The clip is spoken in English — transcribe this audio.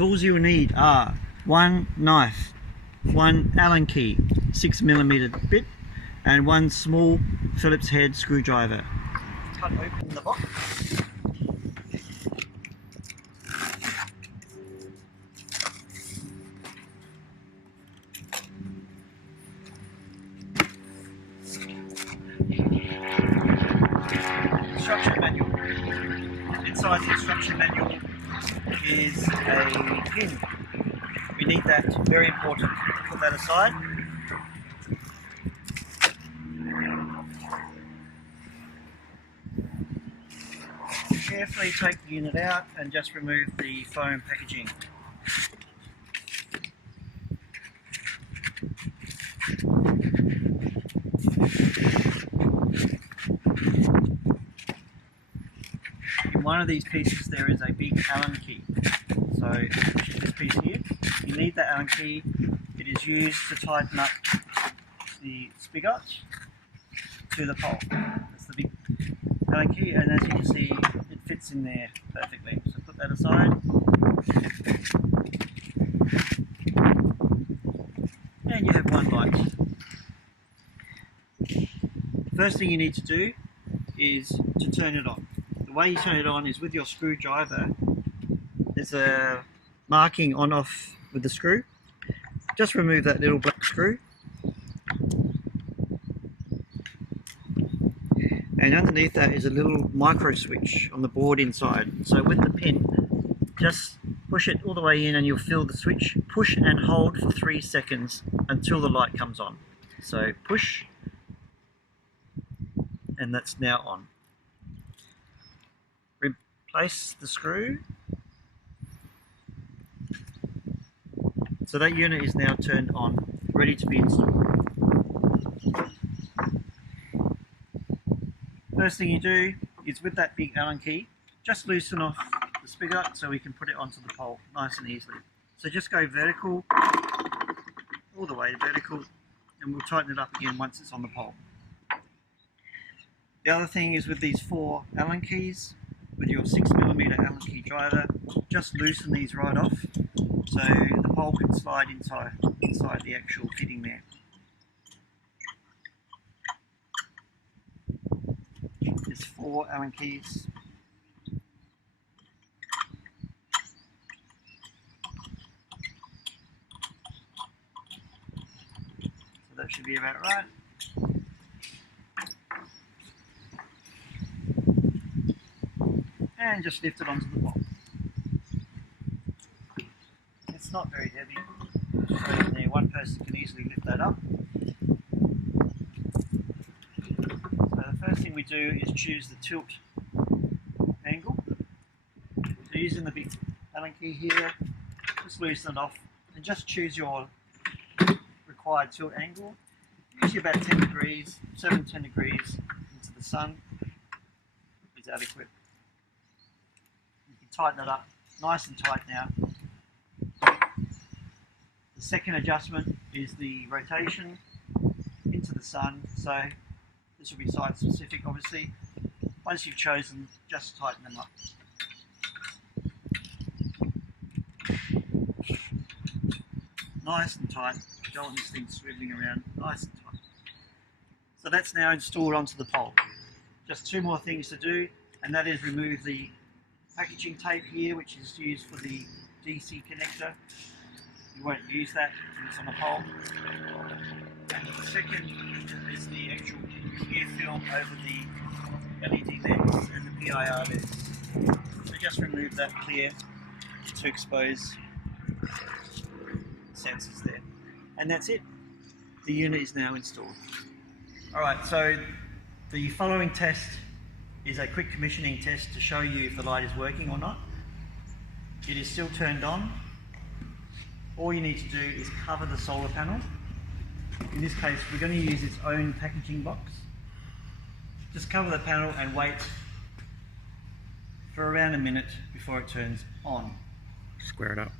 Tools you will need are one knife, one Allen key, 6mm bit, and one small Phillips head screwdriver. Cut open the box. Instruction manual. Inside the instruction manual is a pin. We need that, very important. Put that aside. Carefully take the unit out and just remove the foam packaging. In one of these pieces there is a big Allen key. So this piece here, you need that Allen key. It is used to tighten up the spigot to the pole. That's the big Allen key, and as you can see, it fits in there perfectly. So put that aside. And you have one light. First thing you need to do is to turn it on. The way you turn it on is with your screwdriver. There's a marking on off with the screw. Just remove that little black screw. And underneath that is a little micro switch on the board inside. So with the pin, just push it all the way in and you'll feel the switch. Push and hold for 3 seconds until the light comes on. So push, and that's now on. Replace the screw. So that unit is now turned on, ready to be installed. First thing you do is with that big Allen key, just loosen off the spigot so we can put it onto the pole nice and easily. So just go vertical, all the way vertical, and we'll tighten it up again once it's on the pole. The other thing is with these 4 Allen keys, with your 6mm Allen key driver, just loosen these right off so the pole can slide inside the actual fitting there. There's 4 Allen keys. So that should be about right. And just lift it onto the pole. It's not very heavy, so there, one person can easily lift that up. So the first thing we do is choose the tilt angle. So using the big Allen key here, just loosen it off and just choose your required tilt angle. Usually about 10 degrees, 7-10 degrees into the sun is adequate. You can tighten it up nice and tight now. The second adjustment is the rotation into the sun, so this will be site specific obviously. Once you've chosen, just tighten them up. Nice and tight, don't want this thing swiveling around, nice and tight. So that's now installed onto the pole. Just 2 more things to do, and that is remove the packaging tape here, which is used for the DC connector. You won't use that when it's on the pole. And the second is the actual clear film over the LED lens and the PIR lens. So just remove that clear to expose sensors there. And that's it. The unit is now installed. Alright, so the following test is a quick commissioning test to show you if the light is working or not. It is still turned on. All you need to do is cover the solar panel. In this case, we're going to use its own packaging box. Just cover the panel and wait for around a minute before it turns on. Square it up.